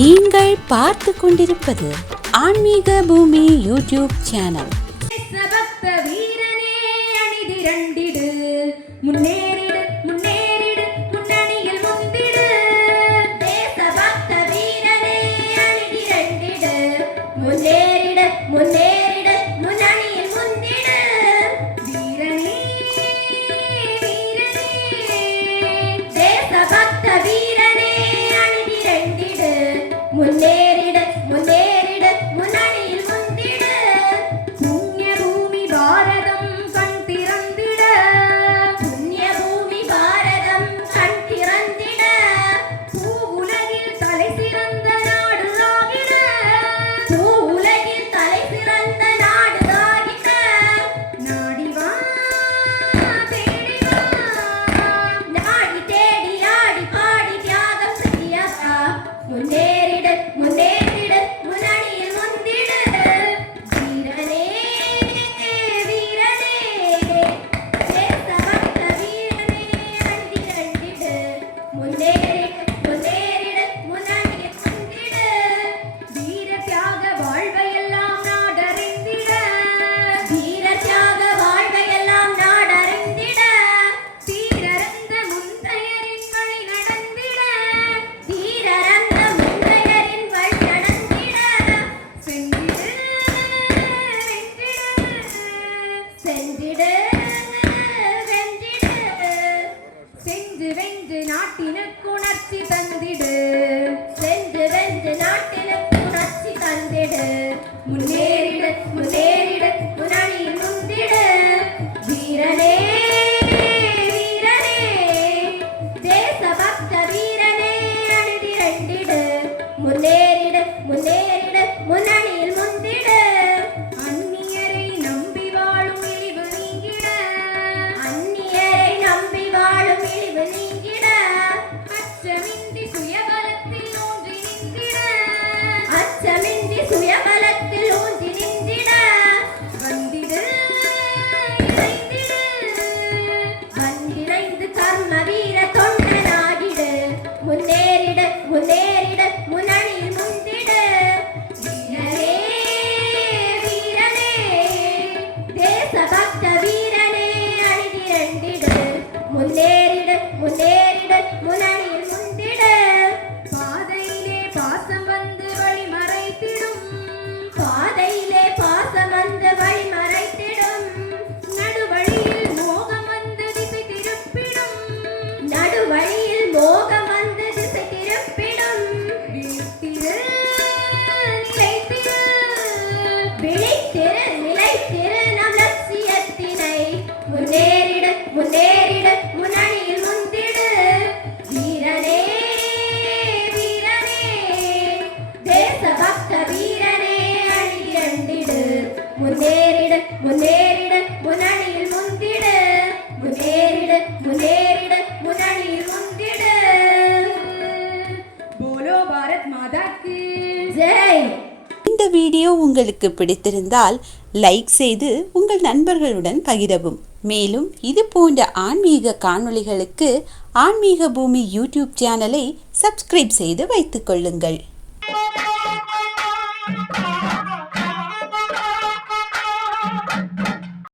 நீங்கள் பார்த்து கொண்டிருப்பது ஆன்மீக பூமி யூடியூப் சேனல். தேசபக்த வீரனே அணிதிரண்டிடு, முன்னேறிடு முன்னேறிடு முன்னணியில் முந்திடு. தேசபக்த வீரனே அணிதிரண்டிடு, முன்னேறிடு முன்னேறிடு முன்னணியில் முந்திடு. வீரனே வீரனே தேசபக்த வீரனே அணிதிரண்டிடு, முன்னேறிடு முன்னேறிடு முன்னணியில் முந்திடு. புண்ணிய பூமி பாரதம் கண் திறந்திட, புண்ணிய பூமி பாரதம் கண் திறந்திட. பூவுலகில் தலை சிறந்த நாடு ஆகிட, பூவுலகில் தலை சிறந்த நாடு ஆகிட. நாடிவா தேடிவா, நாடி தேடி ஆடி பாடி தியாகம் செய்யவா. முன்னேறிடு முன்னேறிடு முன்னணியில் முந்திடு. வீரனே வீரனே தேசபக்த வீரனே அணிதிரண்டிடு, முன்னேறிடு முன்னேறிடு முன்னணியில் முந்திடு. வீர தியாக வாழ்வையெல்லாம் நாடறிந்திட, வீர தியாக வாழ்வையெல்லாம் நாடறிந்திட. தீரறந்த முந்தையரின் வழி நடந்திட, தீரறந்த முந்தையரின் வழி நடந்திட. சென்றிடு சென்றிடு வென்றிடு, சென்று வென்று நாட்டினுக்கு உணர்ச்சி தந்திடு, சென்று வென்று நாட்டினுக்கு உணர்ச்சி தந்திடு. முன்னேறிடு முன்னேறிடு முன்னணியில் முந்திடு. வீரனே வீரனே தேசபக்த வீரனே அணிதிரண்டிடு, முன்னேறிடு முன்னேறிடு முன்னணியில் முந்திடு. அந்நியரை நம்பி வாழும் இழிவு நீங்கிட, அந்நியரை நம்பி வாழும் இழிவு நீங்கிட. அச்சமின்றி சுயபலத்தில் ஊன்றி நின்றிட, அச்சமின்றி சுயபலத்தில் ஊன்றி நின்றிட. வந்திடு இறைந்திடு, வந்திரைந்து கர்ம வீர தொண்டனாகிடு. முன்னேறிடு முன்னேறிடு முன்னணியில் முந்திடு. வீரனே வீரனே தேசபக்த வீரனே அணிதிரண்டிடு, முன்னேறிடு முன்னேறிடு முன்னணியில் முந்திடு. பாதையிலே பாசம் வந்து வழி மறைத்திடும், பாதையிலே பாசம் வந்து வழி மறைத்திடும். நடுவழியில் மோகம் வந்து திசை திருப்பிடும், நடுவழியில் மோகம் வந்து திசை திருப்பிடும். விழித்திரு நிலைத்திரு, விழித்திரு நிலைத்திரு நம் லட்சியத்தினை. முன்னேறிடு முன்னேறிடு முன்னணியில் முந்திடு. வீரனே வீரனே தேசபக்த வீரனே அணிதிரண்டிடு, முன்னேறிடு முன்னேறிடு முன்னணியில் முந்திடு. முன்னேறிடு முன்னேறிடு முன்னணியில் முந்திடு. போலோ பாரத் மாதா கி ஜெய். இந்த வீடியோ உங்களுக்கு பிடித்திருந்தால் லைக் செய்து உங்கள் நண்பர்களுடன் பகிரவும். மேலும் இது போன்ற ஆன்மீக காணொளிகளுக்கு ஆன்மீக பூமி யூடியூப் சேனலை சப்ஸ்கிரைப் செய்து வைத்துக் கொள்ளுங்கள்.